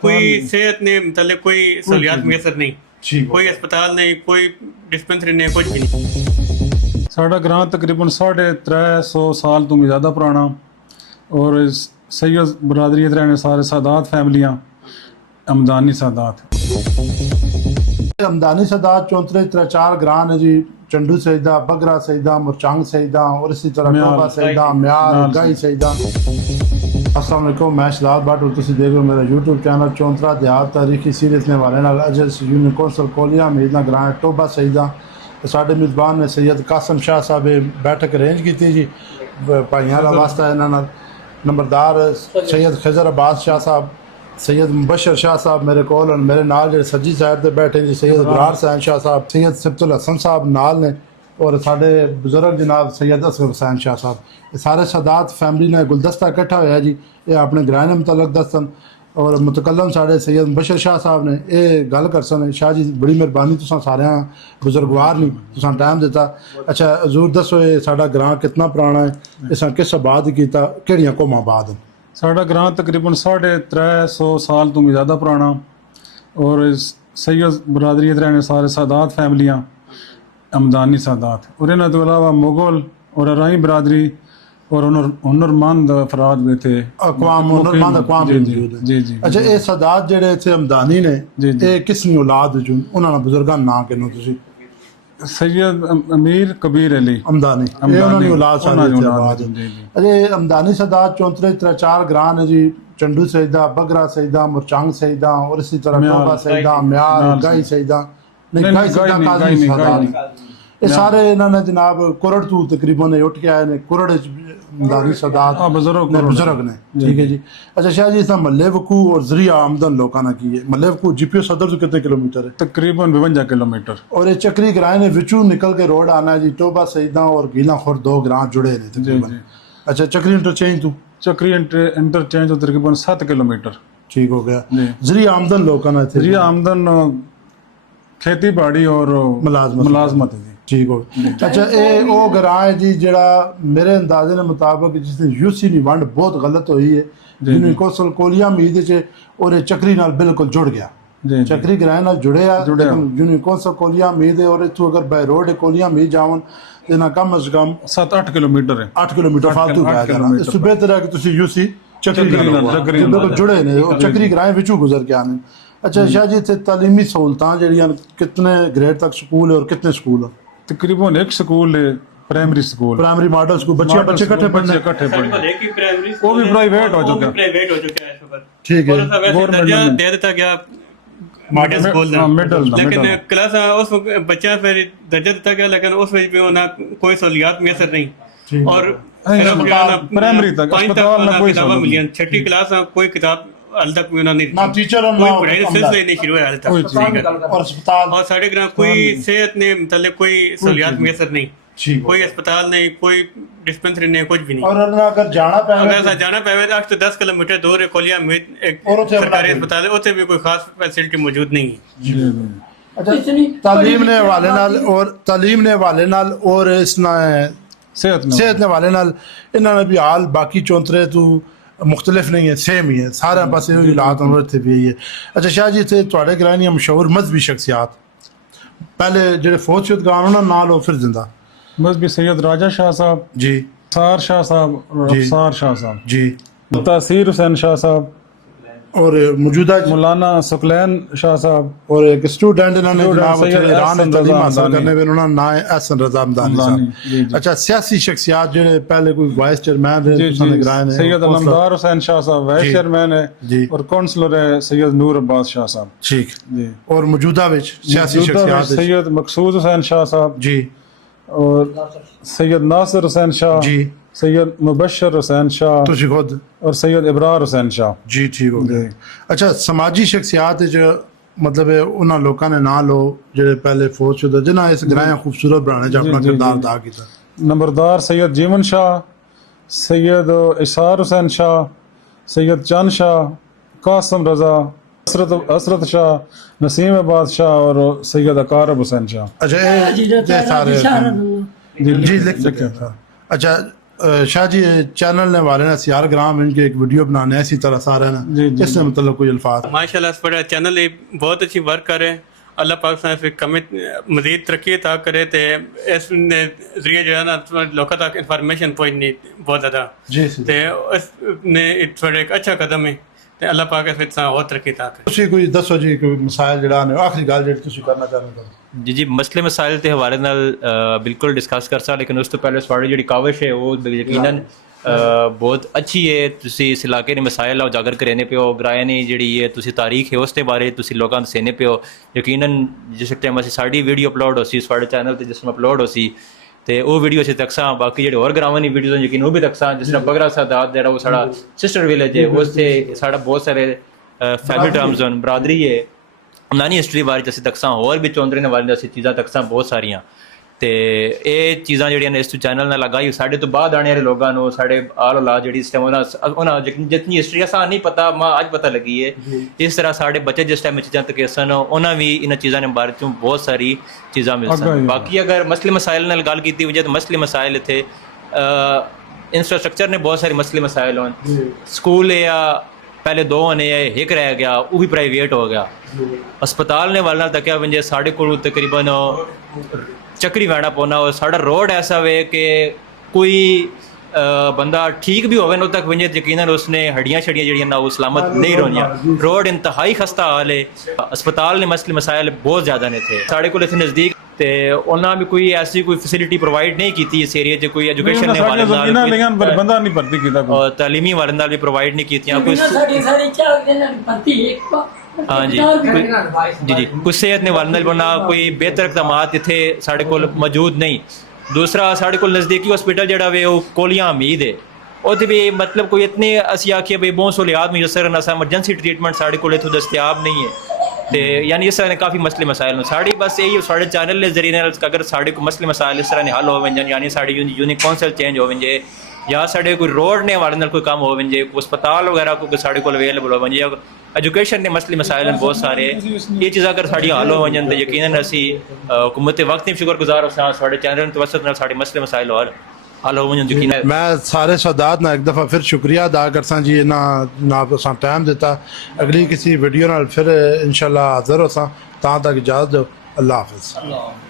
कोई सेहत ने मतलब कोई सहूलियात मैसर नहीं, कोई अस्पताल नहीं, कोई डिस्पेंसरी नहीं, कुछ भी नहीं। साडा ग्रां तकरीबन 350 साल तो भी ज़्यादा पुराना और सैयद बरादरी रहने सारे सादात फैमिलियाँ हमदानी सादात। हमदानी सादात चौंतरे 3-4 ग्रां है जी। चंडू सईदा, बगरा सईदा, मुरचांग सईदा और इसी तरह टोबा सईदा, म्यार, गाई सईदा। अस्सलाम वालेकुम, मैं शहजाद भट्ट और तुसीं देख रहे हो मेरा यूट्यूब चैनल चौंतरा देहात तारीखी सीरीज़ के हवाले नाल अजस यूनियन कौंसल कोलिया मीरना ग्रां टोबा सईदा। साडे मेज़बान ने सैयद कासम शाह साहब बैठक अरेंज की जी भाइयों का वास्ता इन्हां नाल। नंबरदार सैयद खजर अब्बास शाह साहब, सैयद मुबशर शाह साहब मेरे कोल और मेरे नाल जो सज्जी साइड से बैठे जी सैयद इब्रार हुसैन शाह साहब, सैयद सिब्तुल हसन साहब नाल ने और साढ़े बुजुर्ग जनाब सैयद असगर हुसैन शाह साहब। ये सारे सादात फैमिली ने गुलदस्ता इकट्ठा होया जी। ये अपने ग्रां मुतलक दसन और मुतकलम साढ़े सैयद मुबशर शाह साहब ने ये गल कर सन। शाह जी बड़ी मेहरबानी, तुसां सारे बुजुर्गवार नहीं तुसां टाइम दिता। अच्छा हजूर दसो ये साडा ग्रां कितना पुराना है, इसां किस आबाद कीता, केड़ियां कौमां आबाद हैं? साडा ग्रां तकरीबन 350 साल तो भी ज़्यादा पुराना और सैयद बरादरी रहने सारे सादात फैमिलियाँ हमदानी सादात और इन्हों तो अलावा मुगल और अराई बरादरी और हुनरमंद अफराद भी थे। अक़वाम हुनरमंद अक़वाम भी मौजूद है। जी जी। अच्छा ये सादात जेडे इत्थे हमदानी ने ये किसनी औलाद चों उन्हां बुजुर्गां नाम किन्नो तुसीं? सैयद अमीर कबीर अली हमदानी ये उन्हां औलाद सारी इत्थे आबाद है। अच्छा ये हमदानी सादात चौंतरे 3-4 ग्रां है जी। चंडू सईदा, बगरा सईदा, मुरचांग सईदा और इसी तरह टोबा सईदा, म्यार, गाई सईदा नहीं गाई सईदा काजी सादात। ये सारे इन्होंने जनाब कुरड़ तू तकरीबन उठ के आए ने। कुरड़ हमदानी सादात बुजुर्ग ने, ठीक है जी। अच्छा शाह जी इसका मल्ले वकू और जरिया आमदन लोगों ने की है। मल्ले वकू जीपीओ सदर से कितने किलोमीटर है? तकरीबन 52 किलोमीटर। और ये चक्री ग्रां ने विचू निकल के रोड आना है जी। टोबा सईदा और गीला खुर 2 ग्रां जुड़े ने तकरीबन। अच्छा चक्री इंटरचेंज तू चक्री इंटरचेंज तो तकरीबन 7 किलोमीटर। ठीक हो गया। जरिया आमदन लोगों ने जरिया आमदन खेती बाड़ी और मुलाजमत है। ठीक हो। अच्छा ये वो ग्रां है जी जरा मेरे अंदाजे के मुताबिक जिसने यूसी की वंड बहुत गलत हुई है यूनियन कौंसल कोलिया मीद च और ये चक्री नाल बिल्कुल जुड़ गया। चक्री ग्रां नाल जुड़िया लेकिन यूनियन कौंसल कोलिया मीद और इतों अगर बाय रोड कोलिया मीद जावन इना कम अज कम 7-8 किलोमीटर है। 8 किलोमीटर फालतू पै जाना। इससे बेहतर है कि तुसी यूसी चक्री बिल्कुल जुड़े ने और चक्री ग्रां विचों गुजर के आने। अच्छा शाह जी इत्थे तालीमी सहूलतां जड़ियां कितने ग्रेड तक स्कूल है और कितने स्कूल है? तकरीबन एक स्कूल है, primary school, primary model school. बच्चे इकट्ठे पढ़ने वो भी प्राइवेट हो चुका है इस वक्त। ठीक है गवर्नमेंट दे देता गया मिडिल स्कूल मिडिल लेकिन क्लास उस बच्चा फिर दर्जा देता गया लेकिन उस वजह पे ना कोई सहूलियात मैसर नहीं और प्राइमरी तक अस्पताल में कोई किताबें मिली। 6ठी क्लास कोई किताब हाल तक भी उन्होंने ना टीचर और कोई पढ़ाई सिलसिला नहीं शुरू है हाल तक। और अस्पताल और साढ़े ग्रां कोई सेहत ने मतलब कोई सहूलियात मैसर नहीं, कोई अस्पताल नहीं, कोई डिस्पेंसरी नहीं, कुछ भी नहीं। और अगर जाना पवे 8 से 10 किलोमीटर दूर है कोलिया में एक सरकारी अस्पताल है, उसे भी कोई खास फैसिलिटी मौजूद नहीं है। अच्छा तालीम ने हवाले नाल और तालीम ने हवाले नाल और इसना सेहत ने हवाले नाल इन्होंने भी हाल बाकी चौंतरे तो मुख्तलिफ नहीं है, सेम ही है सारे पास हालात थे भी यही है। अच्छा शाह जी थे थोड़े ग्रां दी मशहूर मजहबी शख्सियात पहले जो फौज शुदगान उन्होंने नाल हो फिर जिंदा मजहबी सैयद राजा शाह साहब जी, सार शाह साहब और अफसार शाह साहब जी, तासीर हुसैन शाह साहब और मौजूदा मौलाना सुकलैन शाह साहब और एक स्टूडेंट इन्होंने जनाब ईरान में तालीम हासिल करने में उन्होंने नाम है एहसन रजा हमदानी साहब। अच्छा सियासी शख्सियात जो पहले कोई वाइस चेयरमैन रहे सैयद अलमदार हुसैन शाह साहब वाइस चेयरमैन है और काउंसलर है सैयद नूर अब्बास शाह साहब। ठीक जी। और मौजूदा विच सियासी शख्सियात सैयद मकसूद हुसैन शाह साहब जी और सैयद नासिर हुसैन शाह जी, सैयद मुबशर हुसैन शाह तुसी खुद और सैयद इब्रार हुसैन शाह जी। ठीक हो गया। अच्छा समाजी शख्सियात जो मतलब उन्होंने लोगों ने ना लो जो पहले फौज शुदा जिन्हें इस ग्रां खूबसूरत बनाने च अपना किरदार अदा किया? नंबरदार सैयद जीवन शाह, सैयद इसार हुसैन शाह, सैयद चंद शाह, कासम रजा, असरत शाह, नसीम आबाद शाह और सैयद अकारब हुसैन शाह। अच्छा ये सारे जी लिख सकते हैं। अच्छा शाह जी चैनल ने वाले ने सियार ग्राम इनके एक वीडियो बनाने इसी तरह सारे जी, ने इससे मतलब कोई अल्फाज माशाल्लाह बड़ा चैनल बहुत अच्छी वर्क कर रहे हैं अल्लाह पाक से फिर कमी मजीद तरक्की अता करे तो इस जरिए जो है ना लोगों तक इंफॉर्मेशन पहुंचनी बहुत ज़्यादा जी तो इसने थोड़ा एक अच्छा कदम है तो अल्लाह पाक फिर और तरक्की अता करे ਤੁਸੀਂ ਕੋਈ ਦੱਸੋ ਜੀ ਕੋਈ ਮਸਾਇਲ ਜਿਹੜਾ ਨੇ ਆਖਰੀ ਗੱਲ ਜਿਹੜੀ ਤੁਸੀਂ ਕਰਨਾ ਚਾਹੁੰਦੇ ਹੋ ਜੀ ਮਸਲੇ ਮਸਾਇਲ ਦੇ ਹਵਾਲੇ ਨਾਲ ਬਿਲਕੁਲ ਡਿਸਕਸ ਕਰ ਸਕਦੇ ਲੇਕਿਨ ਉਸ ਤੋਂ ਪਹਿਲੇ ਤੁਹਾਡੀ ਜਿਹੜੀ ਕਾਵਿਸ਼ ਹੈ ਉਹ ਯਕੀਨਨ ਬਹੁਤ ਅੱਛੀ ਹੈ ਤੁਸੀਂ ਇਸ ਇਲਾਕੇ ਦੇ ਮਸਾਇਲ ਉਜਾਗਰ ਕਰਨੇ ਪਿਓ ਗਰਾਇਨੀ ਜਿਹੜੀ ਹੈ ਤੁਸੀਂ ਤਾਰੀਖ ਹੈ ਉਸ ਦੇ ਬਾਰੇ ਤੁਸੀਂ ਲੋਕਾਂ ਨੂੰ ਦੱਸਣੇ ਪਿਓ ਯਕੀਨਨ ਜਿਸ ਟਾਈਮ ਅਸੀਂ ਸਾਡੀ ਵੀਡੀਓ ਅਪਲੋਡ ਹੋਸੀ ਸਾਡੇ ਚੈਨਲ ਤੇ ਜਿਸ ਨੂੰ ਅਪਲੋਡ ਹੋਸੀ ਤੇ ਉਹ ਵੀਡੀਓ ਅਸੀਂ ਤੱਕਸਾਂ ਬਾਕੀ ਜਿਹੜੇ ਹੋਰ ਗਰਾਵਾਂ ਦੀ ਵੀਡੀਓਜ਼ ਯਕੀਨ ਉਹ ਵੀ ਤੱਕਸਾਂ ਜਿਸ ਤਰ੍ਹਾਂ ਬਗਰਾ ਸਾਦਾਤ ਜਿਹੜਾ ਉਹ ਸਾਡਾ ਸਿਸਟਰ ਵਿਲੇਜ ਹੈ ਉਸ ਤੇ ਸਾਡਾ ਬਹੁਤ ਸਾਰੇ ਫੈਮਿਲੀ ਟਰਮਸ ਹਨ ਬਰਾਦਰੀ ਹੈ ਨਾਨੀ ਹਿਸਟਰੀ ਬਾਰੇ ਅਸੀਂ ਤੱਕਸਾਂ ਹੋਰ ਵੀ ਚੌਂਦਰੇ ਨੇ ਵਾਲੇ ਅਸੀਂ ਚੀਜ਼ਾਂ ਤੱਕਸਾਂ ਬਹੁਤ ਸਾਰੀਆਂ ਤੇ ਇਹ ਚੀਜ਼ਾਂ ਜਿਹੜੀਆਂ ਨੇ ਇਸ ਚੈਨਲ ਨਾਲ ਲਗਾਈ ਸਾਡੇ ਤੋਂ ਬਾਅਦ ਆਉਣ ਵਾਲੇ ਲੋਕਾਂ ਨੂੰ ਸਾਡੇ ਆਲ ਔਲਾਦ ਜਿਹੜੀ ਇਸ ਟਾਈਮ ਉਹਨਾਂ ਜਿਤਨੀ ਹਿਸਟਰੀ ਆਸਾਨ ਨਹੀਂ ਪਤਾ ਮੈਂ ਅੱਜ ਪਤਾ ਲੱਗੀ ਹੈ ਇਸ ਤਰ੍ਹਾਂ ਸਾਡੇ ਬੱਚੇ ਜਿਸ ਟਾਈਮ ਚੀਜ਼ਾਂ ਤੱਕ ਸਨ ਉਹਨਾਂ ਵੀ ਇਹਨਾਂ ਚੀਜ਼ਾਂ ਦੇ ਬਾਰੇ ਚੋਂ ਬਹੁਤ ਸਾਰੀ ਚੀਜ਼ਾਂ ਮਿਲ ਸਨ ਬਾਕੀ ਅਗਰ ਮਸਲੇ ਮਸਾਇਲ ਨਾਲ ਗੱਲ ਕੀਤੀ ਹੋਵੇ ਤਾਂ ਮਸਲੇ ਮਸਾਇਲ ਇੱਥੇ ਇੰਫਰਾਸਟ੍ਰਕਚਰ ਨੇ ਬਹੁਤ ਸਾਰੇ ਮਸਲੇ ਮਸਾਇਲ ਹਨ ਸਕੂਲ ਜਾਂ पहले दो होने एक रह गया वो भी प्राइवेट हो गया अस्पताल ने वाले तक वंजे साढ़े को तकरीबन चक्री वैना पौना और साढ़ा रोड ऐसा वे कि कोई बंदा ठीक भी होवे तक वंजे यकीनन उसने हड्डियाँ छड़ियाँ जड़ियाँ ना वो सलामत नहीं रोनियाँ रोड इंतहाई खस्ता हाल है अस्पताल ने मसले मसाइल बहुत ज़्यादा ने थे साढ़े को इतने नज़दीक ਤੇ ਉਹਨਾਂ ਵੀ ਕੋਈ ਐਸੀ ਕੋਈ ਫੈਸਿਲਿਟੀ ਪ੍ਰੋਵਾਈਡ ਨਹੀਂ ਕੀਤੀ ਇਸ ਏਰੀਆ 'ਚ ਕੋਈ ਐਜੂਕੇਸ਼ਨ ਦੇ ਵਾਲੇ ਨਾਲ ਬੰਦਾ ਨਹੀਂ ਭਰਤੀ ਕੀਤਾ ਔਰ ਤਾਲੀਮੀ ਵਾਲੇ ਨਾਲ ਵੀ ਪ੍ਰੋਵਾਈਡ ਨਹੀਂ ਕੀਤੀਆਂ ਕੋਈ ਸਾਡੀ ਚਾਹ ਦੇ ਨਾਲ ਭਰਤੀ ਇੱਕ ਹਾਂਜੀ ਜੀ ਕੋਈ ਸਿਹਤ ਨੇ ਵਾਲੇ ਨਾਲ ਬਣਾ ਕੋਈ ਬਿਹਤਰ ਇਕਦਾਮਾਤ ਇੱਥੇ ਸਾਡੇ ਕੋਲ ਮੌਜੂਦ ਨਹੀਂ ਦੂਸਰਾ ਸਾਡੇ ਕੋਲ ਨਜ਼ਦੀਕੀ ਹਸਪੀਟਲ ਜਿਹੜਾ ਵੇ ਉਹ ਕੋਲੀਆਂ ਉਮੀਦ ਹੈ ਉਹਦੇ ਵੀ ਮਤਲਬ ਕੋਈ ਇਤਨੇ ਅਸੀਂ ਆਖੀਏ ਵੀ ਬਹੁਤ ਸਹੂਲੀਅਤ ਮੁਯੱਸਰ ਨਾ ਐਮਰਜੈਂਸੀ ਟ੍ਰੀਟਮੈਂਟ ਸਾਡੇ ਕੋਲ ਇੱਥੋਂ ਦਸਤਿਆਬ ਨਹੀਂ ਹੈ ਤੇ ਯਾਨੀ ਇਸ ਤਰ੍ਹਾਂ ਦੇ ਕਾਫੀ ਮਸਲੇ ਮਸਾਇਲ ਨੇ ਸਾਡੀ ਬਸ ਇਹੀ ਸਾਡੇ ਚੈਨਲ ਦੇ ਜ਼ਰੀਏ ਨਾਲ ਅਗਰ ਸਾਡੇ ਕੋਈ ਮਸਲੇ ਮਸਾਇਲ ਇਸ ਤਰ੍ਹਾਂ ਦੇ ਹੱਲ ਹੋਵੇ ਯਾਨੀ ਸਾਡੀ ਯੂਨਿਕ ਕੌਂਸਲ ਚੇਂਜ ਹੋਵੇ ਜੇ ਜਾਂ ਸਾਡੇ ਕੋਈ ਰੋਡ ਨੇ ਵਾਲੇ ਨਾਲ ਕੋਈ ਕੰਮ ਹੋਵੇ ਜੇ ਕੋਈ ਹਸਪਤਾਲ ਵਗੈਰਾ ਕੋਈ ਸਾਡੇ ਕੋਲ ਅਵੇਲੇਬਲ ਹੋਵੇ ਜੇ ਐਜੂਕੇਸ਼ਨ ਦੇ ਮਸਲੇ ਮਸਾਇਲ ਨੇ ਬਹੁਤ ਸਾਰੇ ਇਹ ਚੀਜ਼ਾਂ ਅਗਰ ਸਾਡੀ ਹੱਲ ਹੋ ਜਾਣ ਤਾਂ ਯਕੀਨਨ ਅਸੀਂ ਹੁਕੂਮਤ ਵਕਤ ਦੀ ਸ਼ੁਕਰਗੁਜ਼ਾਰ ਹਾਂ ਸਾਡੇ ਚੈਨਲ ਤੋਂ ਵਸਤ ਨਾਲ ਸਾਡੇ ਮਸਲੇ ਮਸਾਇਲ ਹੋਰ ਹੱਲ ਹੋ ਜਾਣ ਯਕੀਨ मैं सारे सादात ना एक दफ़ा फिर शुक्रिया अदा करसा जी ना टाइम दिता अगली किसी वीडियो नाल फिर इंशाल्लाह हाज़िर होसा तां तक इजाज़त दो अल्लाह हाफिज़